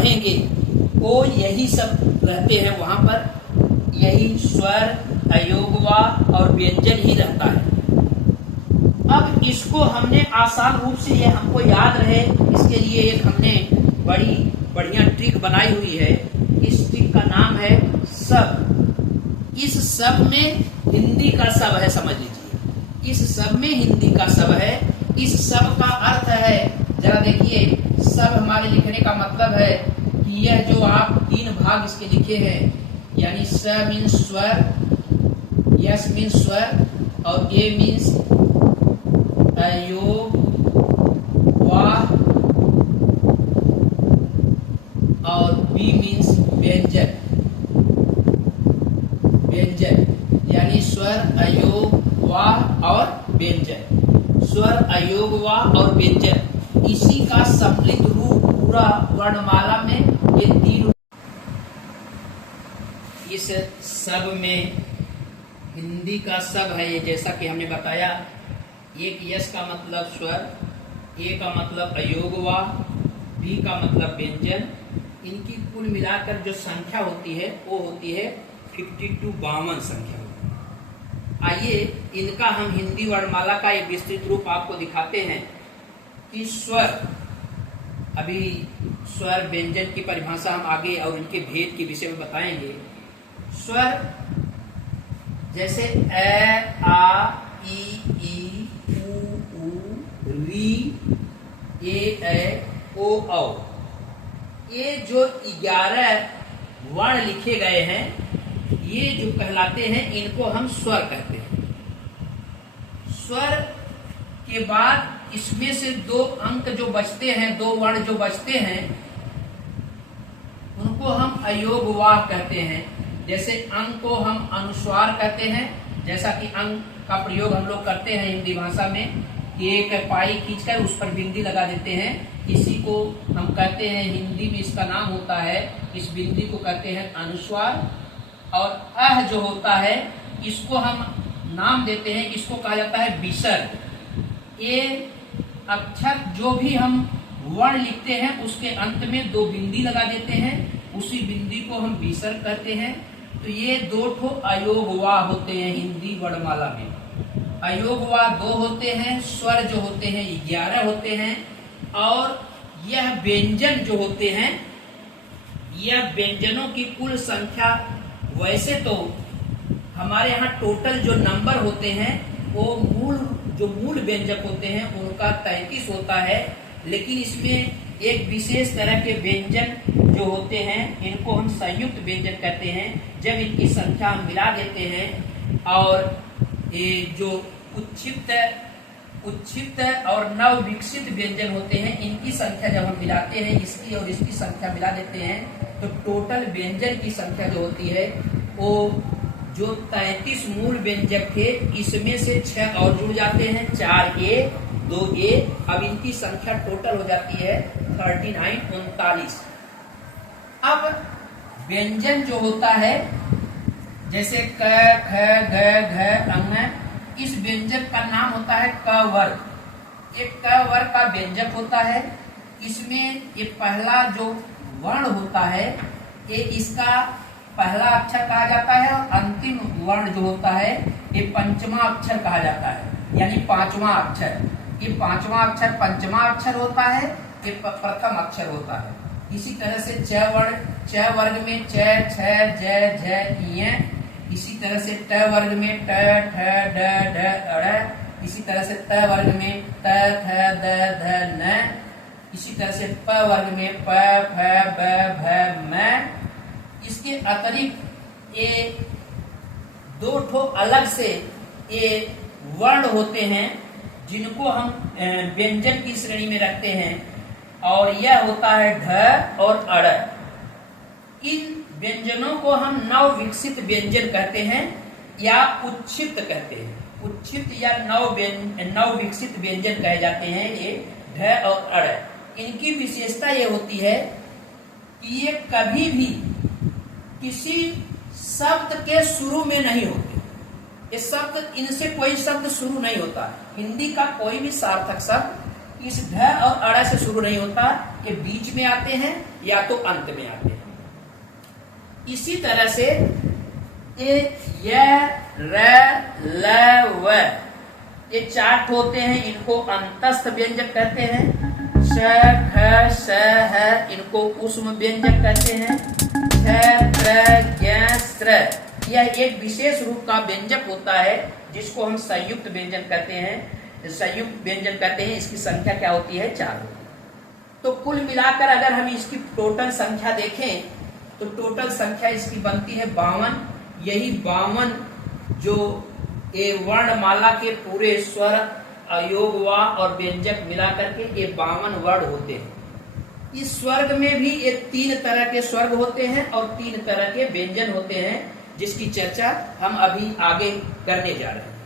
पढ़ेंगे वो यही सब रहते हैं वहाँ पर, यही स्वर, अयोगवा और व्यंजन ही रहता है। अब इसको हमने आसान रूप से ये हमको याद रहे, इसके लिए एक हमने बड़ी बढ़िया ट्रिक बनाई हुई है। इस ट्रिक का नाम है सब। इस सब में हिंदी का सब है, समझ लीजिए। इस सब में हिंदी का सब है। इस सब का अर्थ है, जरा देखिए, सब हमारे लिखने का मतलब है कि यह जो आप 3 भाग इसके लिखे हैं, यानी स मीन्स स्वर, यस मीन्स स्वर, और ए मीन्स अयोग, वाह, और बी मीन्स व्यंजन। व्यंजन यानी स्वर, अयोग, वाह और व्यंजन। स्वर, अयोग, वाह और व्यंजन, इसी का सम्मिलित रूप पूरा वर्णमाला में ये 3। इस सब में हिंदी का सब है ये, जैसा कि हमने बताया। एक यस का मतलब स्वर, ए का मतलब अयोगवा, बी का मतलब व्यंजन। इनकी कुल मिलाकर जो संख्या होती है वो होती है 52 संख्या। आइए इनका हम हिंदी वर्णमाला का एक विस्तृत रूप आपको दिखाते हैं कि स्वर, अभी स्वर व्यंजन की परिभाषा हम आगे और इनके भेद के विषय में बताएंगे। स्वर जैसे ए, आ, ई, उ, री, ए, ओ, औ, ये जो 11 वर्ण लिखे गए हैं, ये जो कहलाते हैं, इनको हम स्वर कहते हैं। स्वर के बाद इसमें से 2 अंक जो बचते हैं, 2 वर्ण जो बचते हैं, उनको हम अयोगवाह कहते हैं। जैसे अंक को हम अनुस्वार कहते हैं, जैसा कि अंक का प्रयोग हम लोग करते हैं हिंदी भाषा में, एक पाई खींचकर उस पर बिंदी लगा देते हैं, इसी को हम कहते हैं, हिंदी में इसका नाम होता है, इस बिंदी को कहते हैं अनुस्वार। और अह जो होता है, इसको हम नाम देते हैं, इसको कहा जाता है विसर्ग। ये अक्षर जो भी हम वर्ण लिखते हैं उसके अंत में 2 बिंदी लगा देते हैं, उसी बिंदी को हम विसर्ग कहते हैं। तो ये 2 ठो अयोगवाह होते हैं हिंदी वर्णमाला में। अयोगवाह 2 होते हैं, स्वर जो होते हैं 11 होते हैं, और यह व्यंजन जो होते हैं, यह व्यंजनों की कुल संख्या, वैसे तो हमारे यहाँ टोटल जो नंबर होते हैं वो मूल व्यंजक होते हैं उनका 33 होता है, लेकिन इसमें एक विशेष तरह के व्यंजन जो होते हैं, इनको हम संयुक्त व्यंजन कहते हैं। जब इनकी संख्या हम मिला देते हैं, और ये जो उच्छिष्ट और नव विकसित व्यंजन होते हैं, इनकी संख्या जब हम मिलाते हैं, इसकी और इसकी संख्या मिला देते हैं, तो टोटल व्यंजन की संख्या जो होती है, वो जो 33 मूल व्यंजक थे, इसमें से 6 और जुड़ जाते हैं, 4A 2A। अब इनकी संख्या टोटल हो जाती है 39। अब व्यंजन जो होता है, जैसे क, ख, ग, घ, अङ, इस व्यंजन का नाम होता है क वर्ग। एक क वर्ग का व्यंजक होता है। इसमें ये पहला जो वर्ण होता है, ये इसका पहला अक्षर कहा जाता है, और अंतिम वर्ण जो होता है ये पंचमा अक्षर कहा जाता है, यानी 5वां अक्षर। ये 5वां अक्षर पंचमा अक्षर होता है, ये प्रथम अक्षर होता है। इसी तरह से च वर्ग में च, छ, ज, झ, ञ। इसी तरह से ट वर्ग में ट, ठ, ड, ढ, अड़। इसी तरह से त वर्ग में त, थ, द, ध, न। इसी तरह से प वर्ग में प, फ, ब, भ, म। इसके अतिरिक्त ये 2 ठो अलग से ये वर्ण होते हैं, जिनको हम व्यंजन की श्रेणी में रखते हैं, और यह होता है ढ और अड़। इन व्यंजनों को हम नव विकसित व्यंजन कहते हैं या उच्छिष्ट कहते हैं। उच्छिष्ट या नव विकसित व्यंजन कहे जाते हैं ये ढ और अड़। इनकी विशेषता ये होती है कि ये कभी भी किसी शब्द के शुरू में नहीं होते। ये शब्द, इनसे कोई शब्द शुरू नहीं होता। हिंदी का कोई भी सार्थक शब्द इस ढ और अड़ से शुरू नहीं होता, ये बीच में आते हैं या तो अंत में आते हैं। इसी तरह से य र ल व ये 4 होते हैं, इनको अंतस्थ व्यंजक कहते हैं। श ख स ह इनको ऊष्म व्यंजक कहते हैं। छ प्र ज्ञ स्त्र यह एक विशेष रूप का व्यंजक होता है जिसको हम संयुक्त व्यंजन कहते हैं। संयुक्त व्यंजन कहते हैं, इसकी संख्या क्या होती है? 4 होती है। तो कुल मिलाकर अगर हम इसकी टोटल संख्या देखें तो टोटल संख्या इसकी बनती है 52। यही 52 जो ये वर्णमाला के पूरे स्वर अयोग व और व्यंजक मिला करके ये 52 वर्ण होते हैं। इस स्वर्ग में भी ये 3 तरह के स्वर्ग होते हैं और 3 तरह के व्यंजन होते हैं, जिसकी चर्चा हम अभी आगे करने जा रहे हैं।